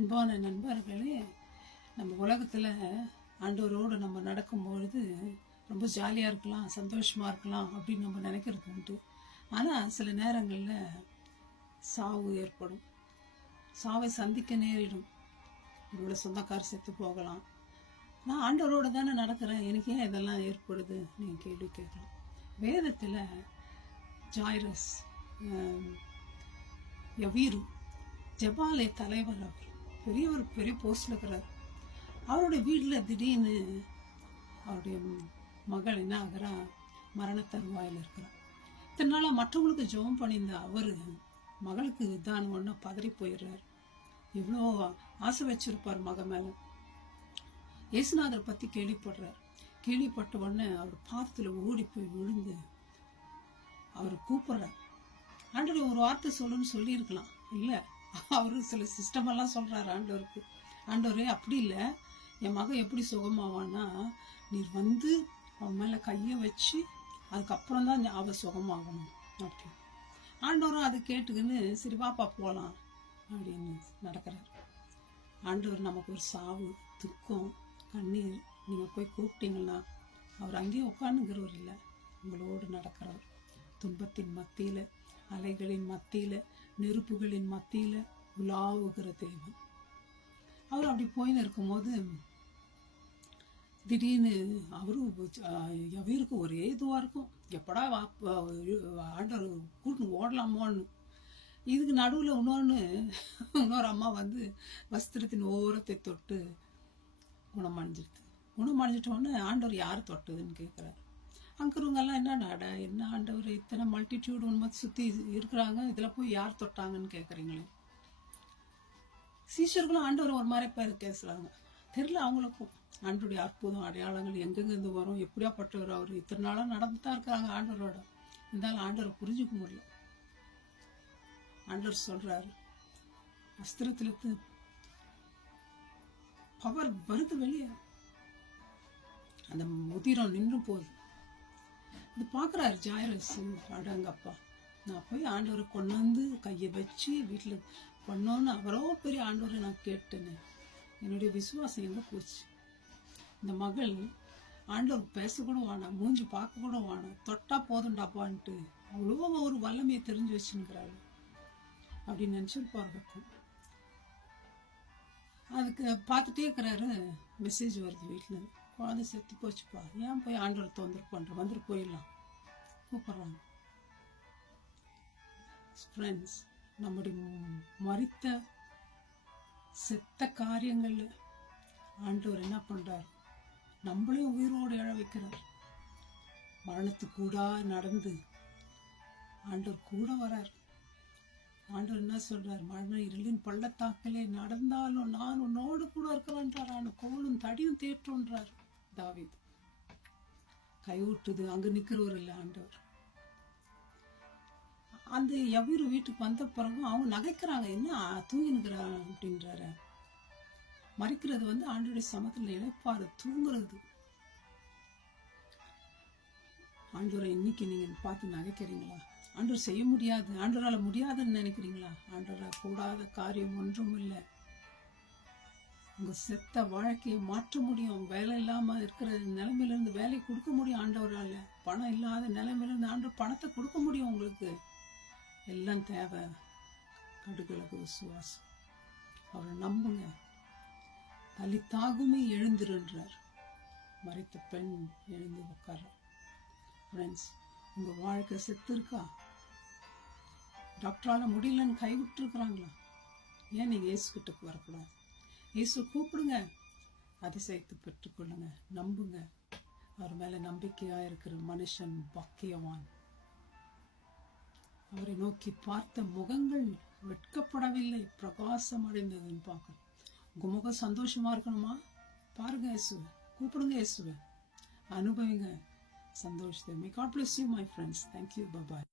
அன்பான நண்பர்களே, நம்ம உலகத்தில் ஆண்டவரோடு நம்ம நடக்கும்பொழுது ரொம்ப ஜாலியாக இருக்கலாம், சந்தோஷமாக இருக்கலாம் அப்படின்னு நம்ம நினைக்கிறது உண்டு. ஆனால் சில நேரங்களில் சாவு ஏற்படும், சாவை சந்திக்க நேரிடும். என்னோட சொந்தக்கார செத்து போகலாம். நான் ஆண்டவரோடு தானே நடக்கிறேன், எனக்கு ஏன் இதெல்லாம் ஏற்படுது நீங்கள் கேள்வி கேட்கலாம். வேதத்தில் ஜாயிரஸ் யவீரு ஜெபாலே தலைவர், அவர் பெரிய போஸ்ட்ல இருக்கிறார். அவருடைய வீட்டில் திடீர்னு அவருடைய மகள் என்ன ஆகிறா, மரண தருவாயில் இருக்கிறார். இத்தனை நாளாக மற்றவங்களுக்கு ஜெபம் பண்ணியிருந்த அவர் மகளுக்கு இதான் ஒன்று பதறி போயிடுறார். எவ்வளோ ஆசை வச்சிருப்பார் மக மேலே. இயேசுநாதரை பற்றி கேள்விப்படுறார். கேள்விப்பட்ட உடனே அவர் பாதத்தில் ஓடி போய் விழுந்து அவர் கூப்பிடுறார். ஆண்டவர் ஒரு வார்த்தை சொல்லுன்னு சொல்லியிருக்கலாம், இல்லை அவரு சில சிஸ்டமெல்லாம் சொல்கிறார் ஆண்டவருக்கு. ஆண்டவரே அப்படி இல்லை, என் மகன் எப்படி சுகமாவான்னா நீர் வந்து அவன் மேலே கையை வச்சு அதுக்கப்புறம் தான் அவள் சுகமாகணும் அப்படின்னு. ஆண்டவரும் அதை கேட்டுக்கின்னு சரி வாப்பா போகலாம் அப்படின்னு நடக்கிறார். ஆண்டவர் நமக்கு ஒரு சாவு, துக்கம், கண்ணீர் நீங்கள் போய் கூப்பிட்டீங்கன்னா அவர் அங்கேயே உட்காந்துங்கிறவர் இல்லை, உங்களோடு நடக்கிறவர். துன்பத்தின் மத்தியில், அலைகளின் மத்தியில், நெருப்புகளின் மத்தியில் உலாவுகிற தேவன். அவர் அப்படி போயின்னு இருக்கும்போது திடீர்னு அவருக்கு ஒரே இதுவாக இருக்கும், எப்படா ஆண்டவர் கூட்டின்னு ஓடலாமோன்னு. இதுக்கு நடுவில் இன்னொரு அம்மா வந்து வஸ்திரத்தின் ஓரத்தை தொட்டு குணமடைஞ்சிருது. குணமடைஞ்சிட்டோன்னு ஆண்டவர் யார் தொட்டதுன்னு கேட்குறாரு. அங்கிறவங்கெல்லாம் என்ன ஆண்டவர் இத்தனை மல்டிடியூட் உண்மை சுற்றி இருக்கிறாங்க, இதில் போய் யார் தொட்டாங்கன்னு கேட்குறீங்களே. சீஷர்களும் ஆண்டவர் ஒரு மாதிரி பேர் பேசுகிறாங்க. தெரியல அவங்களுக்கும் ஆண்டவருடைய அற்புதம் அடையாளங்கள் எங்கெங்கிருந்து வரும், எப்படியாப்பட்டவர் அவர். இத்தனை நாளாக நடந்து தான் இருக்கிறாங்க ஆண்டவரோட, இருந்தாலும் ஆண்டவரை புரிஞ்சுக்க முடியல. ஆண்டவர் சொல்றாரு, வஸ்திரத்துல பவர் வருது வெளியே, அந்த முதிரம் நின்று போகுது. இது பார்க்குறாரு ஜாயிரஸ். அடங்கப்பா, நான் போய் ஆண்டவரை கொண்டு வந்து கையை வச்சு வீட்டில் பண்ணோன்னு அவரோ பெரிய ஆண்டவரை நான் கேட்டேன்னு என்னுடைய விசுவாசம் எங்கே போச்சு. இந்த மகள் ஆண்டவர் பேசக்கூட வேணாம், மூஞ்சி பார்க்க கூட வேணாம், தொட்டா போதுண்டாப்பான்ட்டு அவ்வளோ ஒரு வல்லமையை தெரிஞ்சு வச்சுக்கிறாரு அப்படின்னு நினச்சிருப்பாரு. அதுக்கு பார்த்துட்டே இருக்கிறாரு. மெசேஜ் வருது வீட்டில், குழந்தை செத்து போச்சுப்பா, ஏன் போய் ஆண்டவர் தொந்தரவு பண்ணுற, வந்துட்டு போயிடலாம் கூப்பிட்றாங்க. ஃப்ரெண்ட்ஸ், நம்முடைய மரித்த செத்த காரியங்கள் ஆண்டவர் என்ன பண்றார், நம்மளையும் உயிரோடு எழ வைக்கிறார். மரணத்துக்கு கூட நடந்து ஆண்டவர் கூட வரார். ஆண்டவர் என்ன சொல்றார், மரண இருளின் பள்ளத்தாக்கிலே நடந்தாலும் நான் உன்னோடு கூட இருக்கிறேன்றார். ஆனா கோலும் தடியும் தேற்றுன்றார் தாவீது. கைவிட்டுது அங்க நிக்கிறவர் இல்லை ஆண்டவர். அந்த யவீரு வீட்டுக்கு வந்த பிறகும் அவங்க நகைக்கிறாங்க, என்ன தூங்கி நிற்கிறான் அப்படின்றாரு. மறிக்கிறது வந்து ஆண்டோடைய சமத்துல இழைப்பாரு, தூங்குறது. ஆண்டவரை இன்னைக்கு நீங்க பார்த்து நகைக்கிறீங்களா? ஆண்டவர் செய்ய முடியாது, ஆண்டவரால் முடியாதுன்னு நினைக்கிறீங்களா? ஆண்டவரால் கூடாத காரியம் ஒன்றும் இல்லை. உங்க செத்த வாழ்க்கையை மாற்ற முடியும். வேலை இல்லாம இருக்கிற நிலைமையிலிருந்து வேலை கொடுக்க முடியும் ஆண்டவரால். பணம் இல்லாத நிலைமையிலிருந்து ஆண்டவர் பணத்தை கொடுக்க முடியும் உங்களுக்கு. எல்லாம் தேவை கடுகளவு விசுவாசம். அவரை நம்புங்க. தலித்தாகுமே எழுந்திருன்றார். மறித்த பெண் எழுந்து உட்கார. ஃப்ரெண்ட்ஸ், உங்க வாழ்க்கை செத்து இருக்கா? டாக்டரால முடியலன்னு கைவிட்டு இருக்கிறாங்களா? ஏன் நீங்க இயேசு கிட்டக்கு வரக்கூடாது? இயேசு கூப்பிடுங்க, அதிசயத்தை பெற்றுக்கொள்ளுங்க, நம்புங்க. அவர் மேல நம்பிக்கையா இருக்கிற மனுஷன் பாக்கியவான். அவரை நோக்கி பார்த்த முகங்கள் வெட்கப்படவில்லை, பிரகாசம் அடைந்ததுன்னு பார்க்கணும். உங்க முகம் சந்தோஷமா இருக்கணுமா? பாருங்க இயேசுவை, கூப்பிடுங்க இயேசுவை, அனுபவிங்க சந்தோஷத்தை. May God bless you, my friends. Thank you. Bye bye.